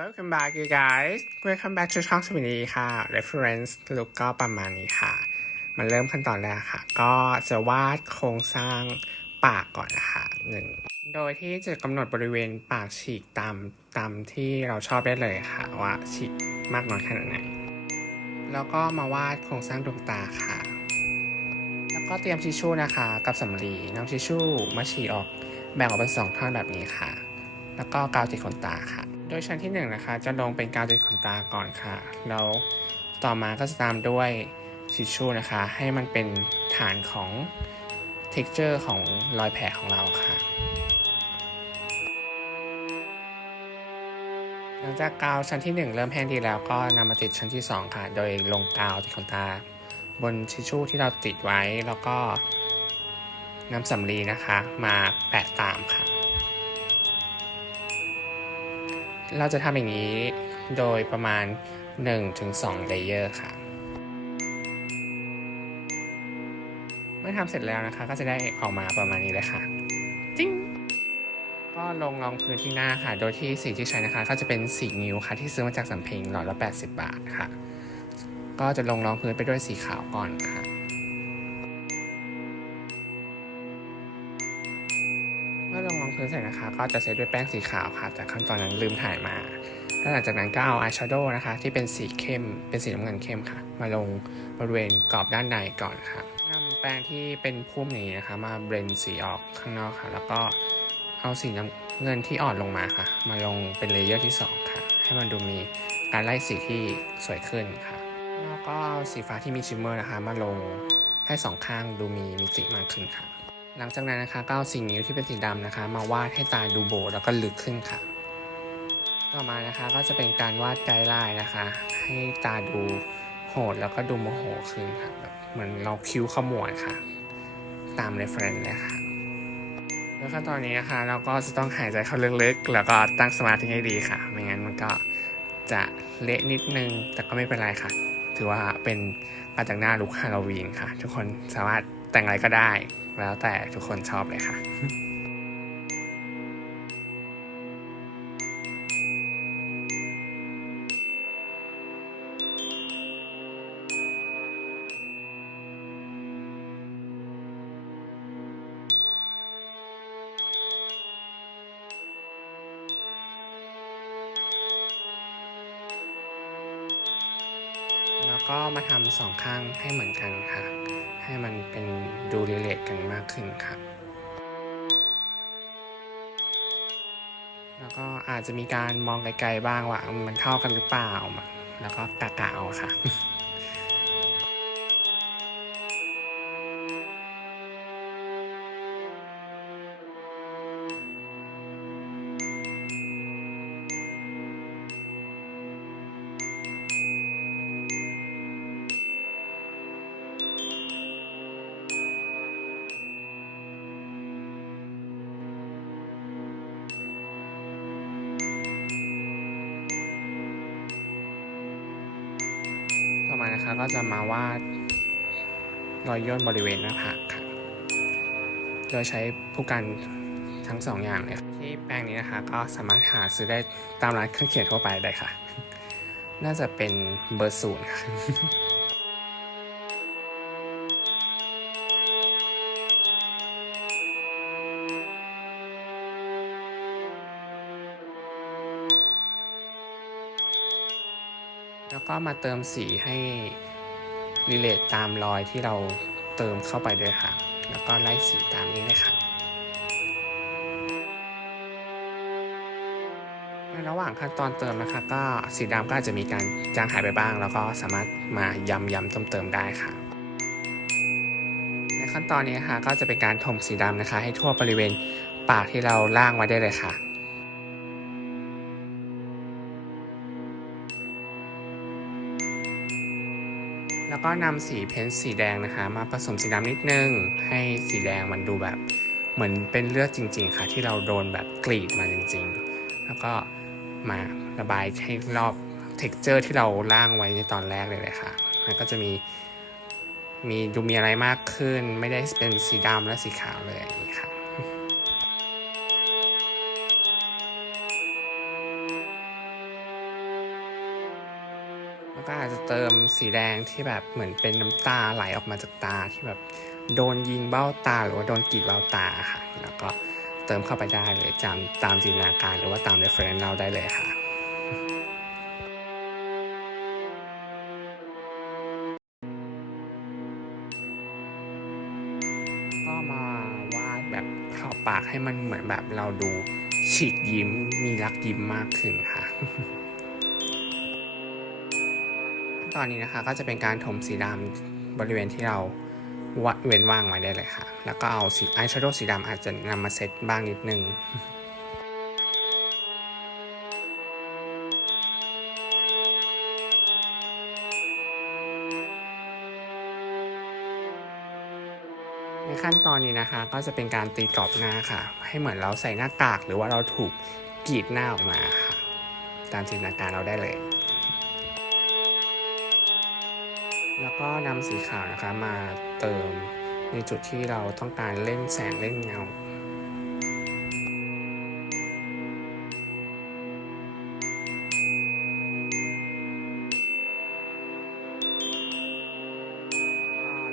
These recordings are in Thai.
welcome back you guys welcome back to ช่องสมินีค่ะ reference look ก็ประมาณนี้ค่ะ มันเริ่มขั้นตอนแรกค่ะ ก็จะวาดโครงสร้างปากก่อนนะคะหนึ่งโดยที่จะกำหนดบริเวณปากฉีกตามตามที่เราชอบได้เลยค่ะ ว่าฉีกมากน้อยขนาดไหน แล้วก็มาวาดโครงสร้างดวงตาค่ะ แล้วก็เตรียมทิชชู่นะคะ กับสำลีน้ำทิชชู่มาฉีกออกแบ่งออกเป็นสองท่อนแบบนี้ค่ะ แล้วก็กาวติดขนตาค่ะ โดยชั้นที่1นงนะคะจะลงเป็นกาวติดขนตาก่อนค่ะ แล้วต่อมาก็จะตามด้วยทิชชู่นะคะ ให้มันเป็นฐานของ texture ของรอยแผลของเราค่ะ หลังจากกาวชั้นที่ 1 เริ่มแห้งดีแล้วก็นำมาติดชั้นที่ 2 ค่ะ โดยลงกาวติดขนตา บนทิชชู่ที่เราติดไว้แล้วก็นำสำลีนะคะ มาแปะตามค่ะ เราจะทำอย่างนี้โดยประมาณ 1-2เลเยอร์ค่ะเมื่อทำเสร็จแล้วนะคะ ก็จะได้ออกมาประมาณนี้เลยค่ะจิ้งก็ลงรองพื้นที่หน้าค่ะ โดยที่สีที่ใช้นะคะ ก็จะเป็นสีนิ้วค่ะ ที่ซื้อมาจากสำเพ็งหลอดละ 80 บาทค่ะ ก็จะลงรองพื้นไปด้วยสีขาวก่อนค่ะ พื้นเสร็จนะคะ ก็จะเซตด้วยแป้งสีขาวค่ะแต่ขั้นตอนนั้นลืมถ่ายมาแล้วหลังจากนั้นก็เอาอายแชโดว์นะคะ ที่เป็นสีเข้มเป็นสีน้ำเงินเข้มค่ะ มาลงบริเวณกรอบด้านในก่อนค่ะนำแป้งที่เป็นพุ่มอย่างนี้นะคะ มาเบรนสีออกข้างนอกค่ะ แล้วก็เอาสีน้ำเงินที่อ่อนลงมาค่ะ มาลงเป็นเลเยอร์ที่ 2 ค่ะ ให้มันดูมีการไล่สีที่สวยขึ้นค่ะ แล้วก็เอาสีฟ้าที่มีชิมเมอร์นะคะ มาลงให้สองข้างดูมีมิติมากขึ้นค่ะ หลังจากนั้นนะคะก็เอาสีนิ้วที่เป็นสีดำนะคะ มาวาดให้ตาดูโบแล้วก็ลึกขึ้นค่ะ ต่อมานะคะก็จะเป็นการวาดไกด์ไลน์นะคะ ให้ตาดูโหดแล้วก็ดูโมโหขึ้นค่ะแบบเหมือนเราคิ้วขมวดค่ะ ตาม reference เลยค่ะแล้วขั้นตอนนี้นะคะเราก็จะต้องหายใจเข้าลึกๆ แล้วก็ตั้งสมาธิให้ดีค่ะ ไม่งั้นมันก็จะเละนิดนึง แต่ก็ไม่เป็นไรค่ะ ถือว่าเป็นการแต่งหน้าลุคฮาโลวีนค่ะ ทุกคนสามารถแต่งอะไรก็ได้ แล้วแต่ทุกคนชอบเลยค่ะ แล้วก็มาทำสองข้างให้เหมือนกันค่ะ ให้มันเป็นดูรีเลทกันมากขึ้นค่ะ แล้วก็อาจจะมีการมองไกลๆบ้างว่ามันเข้ากันหรือเปล่า แล้วก็กะกะเอาค่ะ มานะคะ ก็จะมาวาดรอยย่นบริเวณหน้าผากค่ะ โดยใช้ผู้กันทั้งสองอย่างเลยที่แป้งนี้นะคะ ก็สามารถหาซื้อได้ตามร้านเครื่องเขียนทั่วไปได้ค่ะ น่าจะเป็นเบอร์ศูนย์ค่ะ แล้วก็มาเติมสีให้รีเลทตามรอยที่เราเติมเข้าไปด้วยค่ะ แล้วก็ไล่สีตามนี้เลยค่ะในระหว่างขั้นตอนเติมนะคะ ก็สีดำก็อาจจะมีการจางหายไปบ้าง แล้วก็สามารถมาย้ำยำเติมเติมได้ค่ะในขั้นตอนนี้นะคะก็จะเป็นการถมสีดำนะคะ ให้ทั่วบริเวณปากที่เราล่างไว้ได้เลยค่ะ แล้วก็นำสีเพ้นท์สีแดงนะคะ มาผสมสีดำนิดนึง ให้สีแดงมันดูแบบเหมือนเป็นเลือดจริง ๆ ค่ะ ที่เราโดนแบบกรีดมาจริง ๆ แล้วก็มาระบายให้รอบเท็กเจอร์ที่เราล่างไว้ในตอนแรกเลยเลยค่ะมันก็จะมีมีดูมีอะไรมากขึ้น ไม่ได้เป็นสีดำและสีขาวเลยอย่างนี้ค่ะ ติมสีแดงที่แบบเหมือนเป็นน้ำตาไหลออกมาจากตาที่แบบโดนยิงเบ้าตาหรือว่าโดนกรีดเบ้าตาค่ะ แล้วก็เติมเข้าไปได้เลยจำตามจินตนาการหรือว่าตาม reference เราได้เลยค่ะก็มาวาดแบบขอบปากให้มันเหมือนแบบเราดูฉีกยิ้มมีรักยิ้มมากขึ้นค่ะ ตอนนี้นะคะก็จะเป็นการถมสีดำบริเวณที่เราวะเว้นว่างไว้ได้เลยค่ะ แล้วก็เอาสีอายแชโดว์สีดำอาจจะนำมาเซตบ้างนิดนึงในขั้นตอนนี้นะคะก็จะเป็นการตีกรอบหน้าค่ะ ให้เหมือนเราใส่หน้ากากหรือว่าเราถูกกรีดหน้าออกมาค่ะ ตามจินตนาการเราได้เลย แล้วก็นำสีขาวนะคะมาเติมในจุดที่เราต้องการเล่นแสงเล่นเงา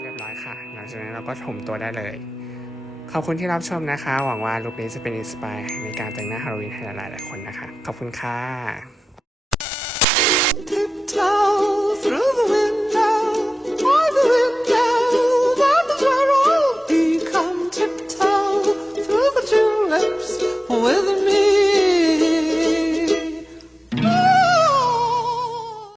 เรียบร้อยค่ะ หลังจากนั้นเราก็ถมตัวได้เลย ขอบคุณที่รับชมนะคะ หวังว่าลุคนี้จะเป็นอินสปายในการแต่งหน้าฮาโลวีนให้หลายๆคนนะคะ ขอบคุณค่ะ